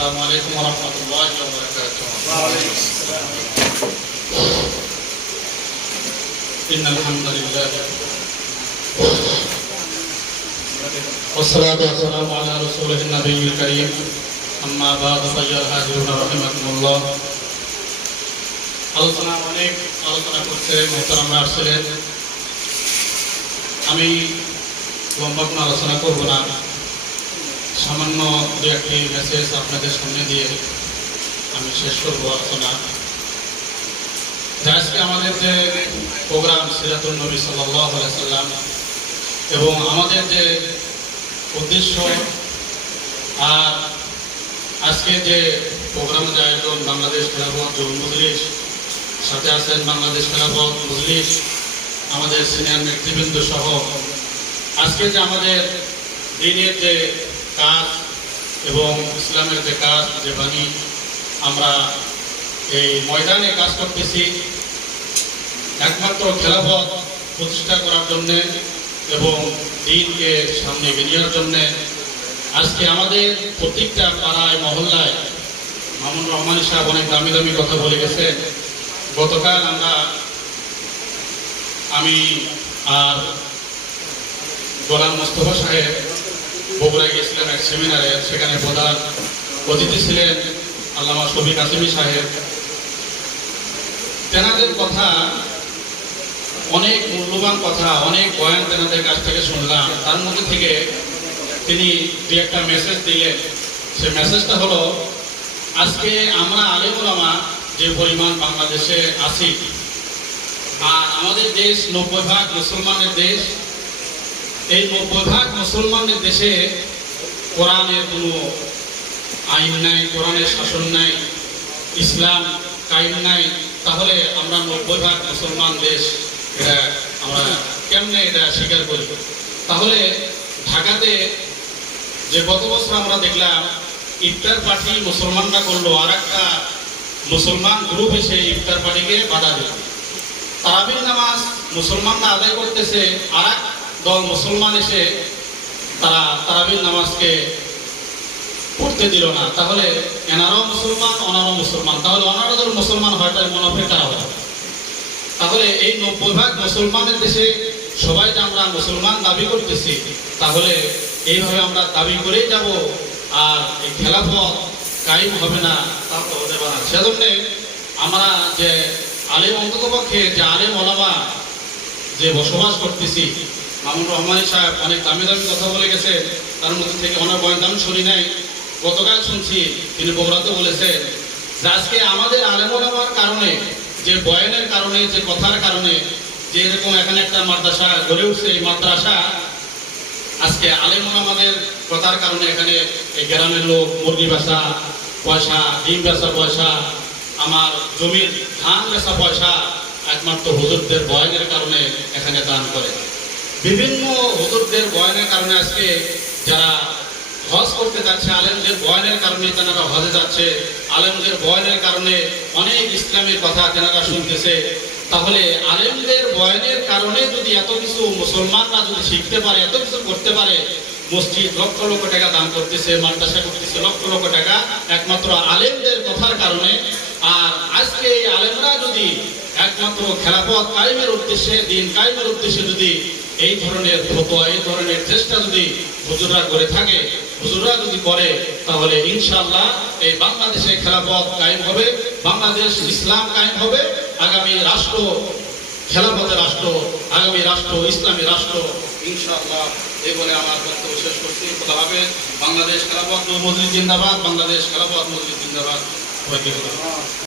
আসসালামু আলাইকুম ওয়া রাহমাতুল্লাহি ওয়া বারাকাতুহু। ওয়া আলাইকুম আসসালাম। ইন্নাল হামদুলিল্লাহ والصلاة والسلام على رسوله النبي الكريم أما بعد فيا الحاضرون رحمكم আলোচনা করতে মোহতারামরা আসছিলেন। আমি লম্বা কোনো আলোচনা করব না, সামান্য দু একটি মেসেজ আপনাদের সামনে দিয়ে আমি শেষ করবো আলোচনা। আজকে আমাদের যে প্রোগ্রাম সিরাতুন নবী সাল্লাল্লাহু আলাইহি সাল্লাম এবং আমাদের যে উদ্দেশ্য, আর আজকে যে প্রোগ্রামের আয়োজন বাংলাদেশ খেলাফত মজলিস, সাথে আছেন বাংলাদেশ খেলাফত মজলিস আমাদের সিনিয়র নেতৃবৃন্দ সহ, আজকে যে আমাদের দিনের যে কাজ এবং ইসলামের যে কাজ, যে বাণী আমরা এই ময়দানে কাজ করতেছি একমাত্র খেলাফত প্রতিষ্ঠা করার জন্যে এবং দিনকে সামনে এগিয়ে নেওয়ার জন্যে। আজকে আমাদের প্রত্যেকটা পাড়ায় মহল্লায় মামুন রহমান সাহেব অনেক দামি দামি কথা বলে গেছে। গতকাল আমি আর গোলাম মোস্তফা সাহেব বগুড়ায় গেছিলাম এক সেমিনারে, সেখানে প্রধান অতিথি ছিলেন আল্লামা শফিক কাসেমি সাহেব। তেনাদের কথা অনেক মূল্যবান কথা, অনেক বয়ান তেনাদের কাছ থেকে শুনলাম। তার মধ্যে থেকে তিনি যে একটা মেসেজ দিলেন, সে মেসেজটা হলো আজকে আমরা আলেম ওলামা যে পরিমাণ বাংলাদেশে আছি, আর আমাদের দেশ 90% মুসলমানের দেশ। এই 90% মুসলমানের দেশে কোরআনের কোনো আইন নাই, কোরআনের শাসন নাই, ইসলাম কায়েম নাই। তাহলে আমরা 90% মুসলমান দেশ, এটা আমরা কেমনে এটা স্বীকার করি? তাহলে ঢাকাতে যে গত বছর আমরা দেখলাম ইফতার পার্টি মুসলমানরা করলো, আর একটা মুসলমান গ্রুপ এসে ইফতার পার্টিকে বাধা দিল। তারাবির নামাজ মুসলমানরা আদায় করতেছে, আর এক দল মুসলমান এসে তারা তারাবির নামাজকে পড়তে দিল না। তাহলে এনারাও মুসলমান, ওনারাও মুসলমান, তাহলে ওনারা যদি মুসলমান হয় তার মুনাফিক কারা হয়? তাহলে এই 90% মুসলমানের দেশে সবাই যে আমরা মুসলমান দাবি করতেছি, তাহলে এইভাবে আমরা দাবি করেই যাব, আর এই খেলাফত কায়েম হবে না, তা তো হতে পারে না। সেজন্য আমরা যে আলেম, অন্ততপক্ষে যে আলেম ওলামা যে বসবাস করতেছি, মামুন রহমান সাহেব অনেক দামি দামি কথা বলে গেছে, তার মধ্যে থেকে অনেক বয়ান আমি শুনি নাই, গতকাল শুনছি তিনি বগুড়াতে বলেছেন যে আজকে আমাদের আলেম ওলামার কারণে, যে বয়ানের কারণে, যে কথার কারণে, যে এরকম এখানে একটা মাদ্রাসা গড়ে উঠছে, এই মাদ্রাসা আজকে আলেম ওলামাদের কথার কারণে এখানে এই গ্রামের লোক মুরগি বেচা পয়সা, ডিম বেচা পয়সা, আমার জমির ধান বেচা পয়সা একমাত্র হুজুরদের বয়ানের কারণে এখানে দান করে। বিভিন্ন হুজুরদের বয়ানের কারণে আজকে যারা হজ করতে যাচ্ছে, আলেমদের বয়ানের কারণে তেনারা হজে যাচ্ছে, আলেমদের বয়ানের কারণে অনেক ইসলামের কথা তেনারা শুনতেছে। তাহলে আলেমদের বয়ানের কারণে যদি এত কিছু মুসলমানরা যদি শিখতে পারে, এত কিছু করতে পারে, মসজিদ লক্ষ লক্ষ টাকা দান করতেছে, মাদ্রাসা করতেছে লক্ষ লক্ষ টাকা, একমাত্র আলেমদের কথার কারণে। আর আজকে এই আলেমরা যদি একমাত্র খেলাফত কায়েমের উদ্দেশ্যে, দিন কায়েমের উদ্দেশ্যে যদি এই ধরনের ফতোয়া, এই ধরনের চেষ্টা যদি হুজুররা করে থাকে, হুজুররা যদি করে, তাহলে ইনশাআল্লাহ এই বাংলাদেশে খেলাফত কায়েম হবে, বাংলাদেশ ইসলাম কায়েম হবে, আগামী রাষ্ট্র খেলাফতের রাষ্ট্র, আগামী রাষ্ট্র ইসলামী রাষ্ট্র ইনশাআল্লাহ। এই বলে আমার বক্তব্য শেষ করছি। খোদা হাফেজ। বাংলাদেশ খেলাফত মজলিস জিন্দাবাদ, বাংলাদেশ খেলাফত মজলিস জিন্দাবাদ।